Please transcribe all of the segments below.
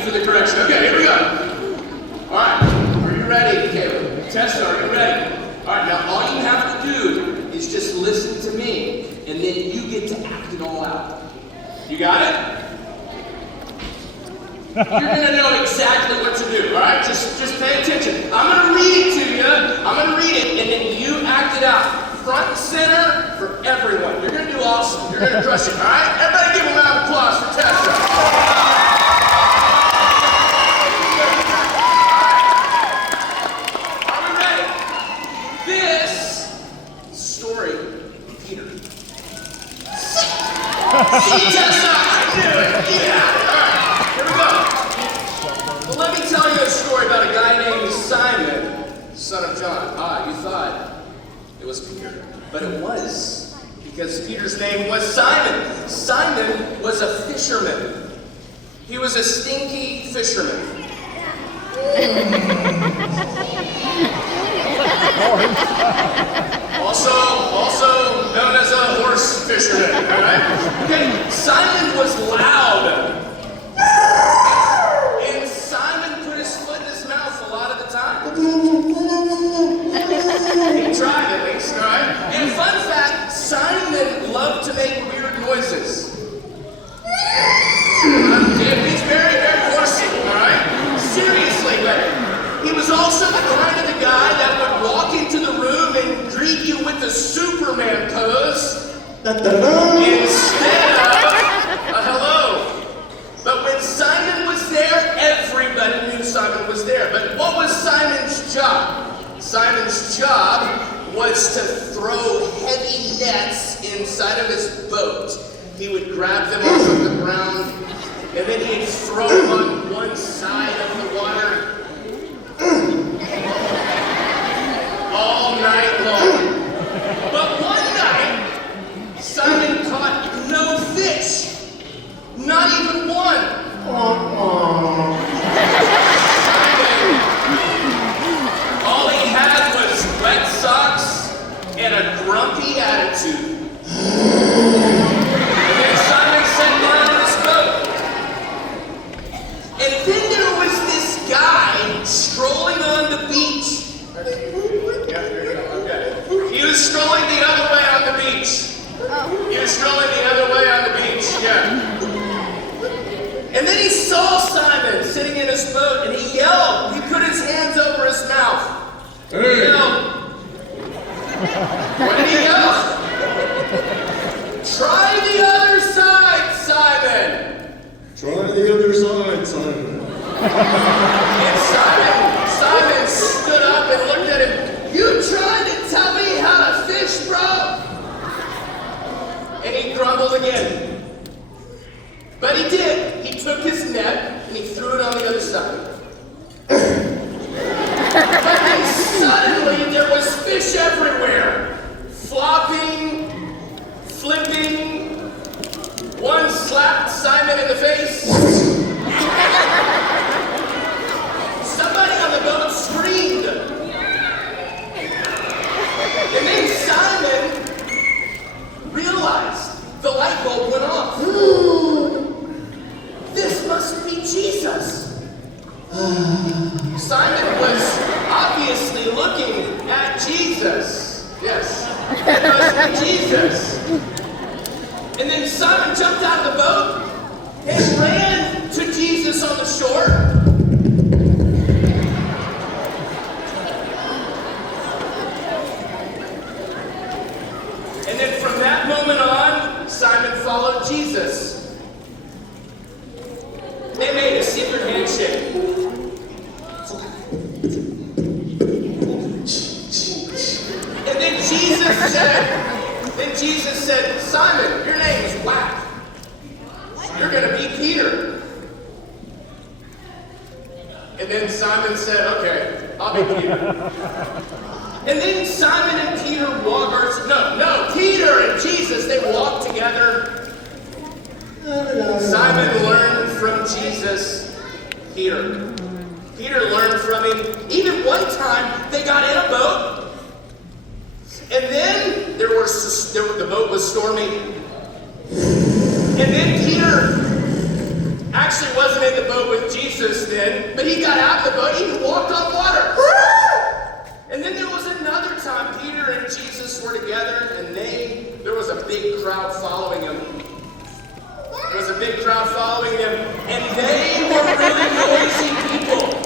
you for the correction. Okay, here we go. All right, are you ready, Caleb? Tessa, are you ready? All right, now all you have to do is just listen to me, and then you get to act it all out. You got it? You're gonna know exactly what to do, all right? Just pay attention. I'm gonna read it to you. I'm gonna read it, and then you act it out. Front and center for everyone. You're gonna do awesome. You're gonna crush it, all right? Everybody give a round of applause for Tessa. Are we ready? This story, Peter. See, Tessa, I knew it. Yeah. Well, let me tell you a story about a guy named Simon, son of John. You thought it was Peter, but it was, because Peter's name was Simon. Simon was a fisherman. He was a stinky fisherman. also known as a horse fisherman, all right? Okay, Simon was loud. He tried at least, all right? And fun fact, Simon loved to make weird noises. He's very, very horsey, all right? Seriously, but he was also the kind of the guy that would walk into the room and greet you with the Superman pose instead of a hello. But when Simon was there, everybody knew Simon was there. But what was Simon's job? Simon's job was to throw heavy nets inside of his boat. He would grab them off of the ground, and then he'd throw them on one side of the water all night long. But one night, Simon caught no fish. Not even one. All he had was wet socks and a grumpy attitude. And then Simon sat down in his boat. And then there was this guy strolling on the beach. He was strolling the other way on the beach. He was strolling the other way on the beach, yeah. And then he saw Simon sitting in his boat, and he yelled. He put his hands over his mouth. Hey. He yelled. What did he yell? Try the other side, Simon. Try the other side, Simon. And Simon stood up and looked at him. You trying to tell me how to fish, bro? And he grumbled again. But he did. He took his net and he threw it on the other side. But then suddenly there was fish everywhere. Flopping, flipping. One slapped Simon in the face. Somebody on the boat screamed. And then Simon realized the light bulb went off. This must be Jesus. Simon was obviously looking at Jesus. Yes, it must be Jesus. And then Simon jumped out of the boat and ran to Jesus on the shore. And then from that moment on, Simon followed Jesus. They made a secret handshake. And then Jesus said, Simon, your name is Whack. You're going to be Peter. And then Simon said, okay, I'll be Peter. And then Simon and Peter Peter and Jesus, they walked together. Simon learned from Jesus. Peter learned from him. Even one time, they got in a boat. And then the boat was stormy. And then Peter actually wasn't in the boat with Jesus. Jesus then, but he got out of the boat, he even walked on water. And then there was another time Peter and Jesus were together, and there was a big crowd following him. There was a big crowd following him, and they were really noisy people.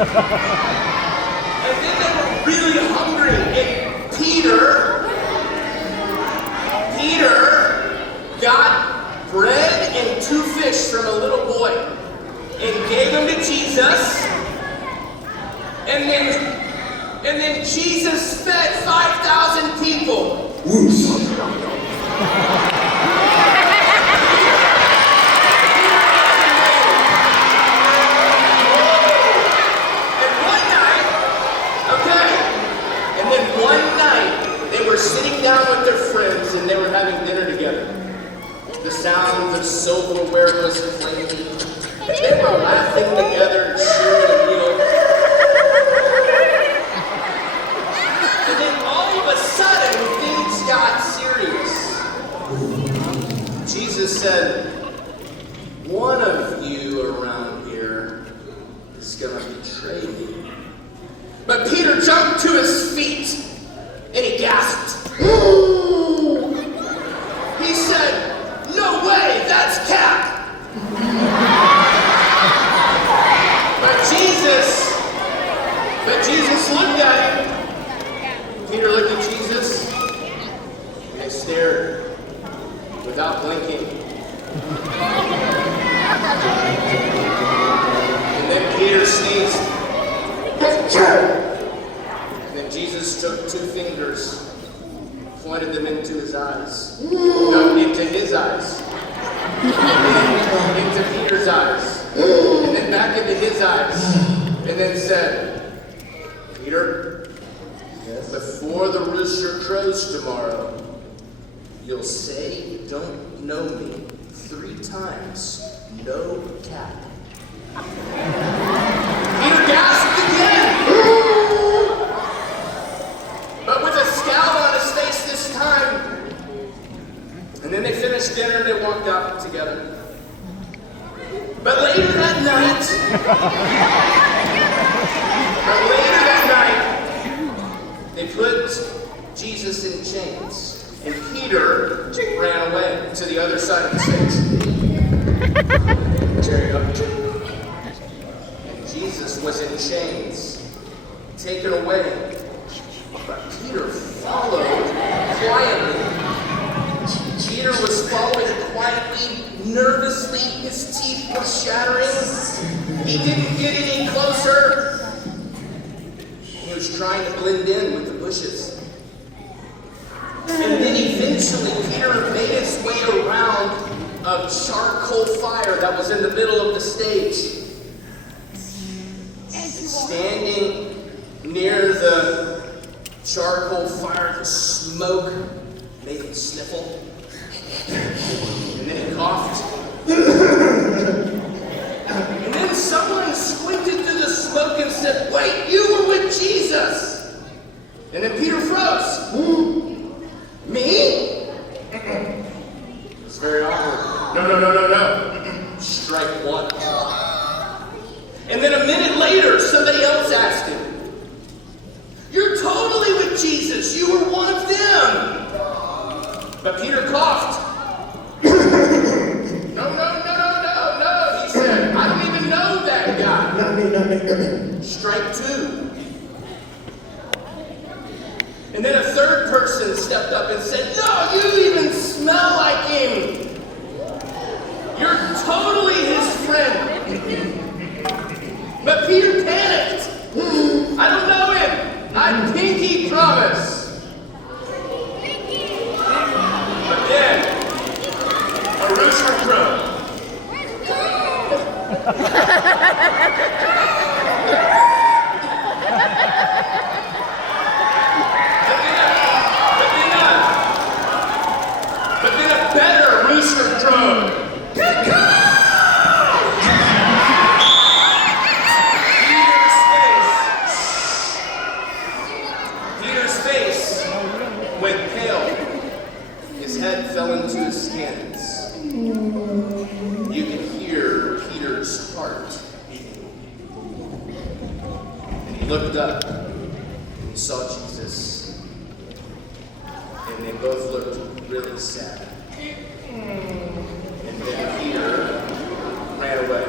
And then they were really hungry, and Peter got bread and 2 fish from a little boy and gave them to Jesus, and then Jesus fed 5,000 people. Sitting down with their friends, and they were having dinner together. The sound of silverware was playing, and they were laughing together, sharing a meal. And then all of a sudden, things got serious. Jesus said, "One of you around here is going to betray me." But Peter jumped to his feet, and he gasped. He said, "No way, that's Cap." But Jesus looked at him. Peter looked at Jesus, and they stared without blinking. And then Peter sneezed. And then Jesus took 2 fingers, pointed them into his eyes. No, into his eyes. And then into Peter's eyes. And then back into his eyes. And then said, "Peter, before the rooster crows tomorrow, you'll say you don't know me 3 times. No cap." Peter gasped again. But with a scowl on his face this time. And then they finished dinner and they walked out together. But later that night, they put Jesus in chains. And Peter ran away to the other side of the stage. Jerry, up. And Jesus was in chains, taken away. But Peter followed quietly. Peter was following quietly, nervously. His teeth were shattering. He didn't get any closer. He was trying to blend in with the bushes. And then eventually Peter made his way around a charcoal fire that was in the middle of the stage. And standing near the charcoal fire, the smoke made him sniffle. And then he coughed. And then someone squinted through the smoke and said, "Wait, you were with Jesus." And then Peter froze. "Me?" It's very awkward. No. Strike 1. And then a minute later, somebody else asked him, "You're totally with Jesus. You were one of them." But Peter coughed. No, he said, "I don't even know that guy." Not me. Strike 2. And then a third person stepped up and said, "No, you even smell like him. You're totally his friend." But Peter panicked. "I don't know him. I pinky promise." But then, a rooster crowed. looked up and saw Jesus. And they both looked really sad. And then Peter ran away.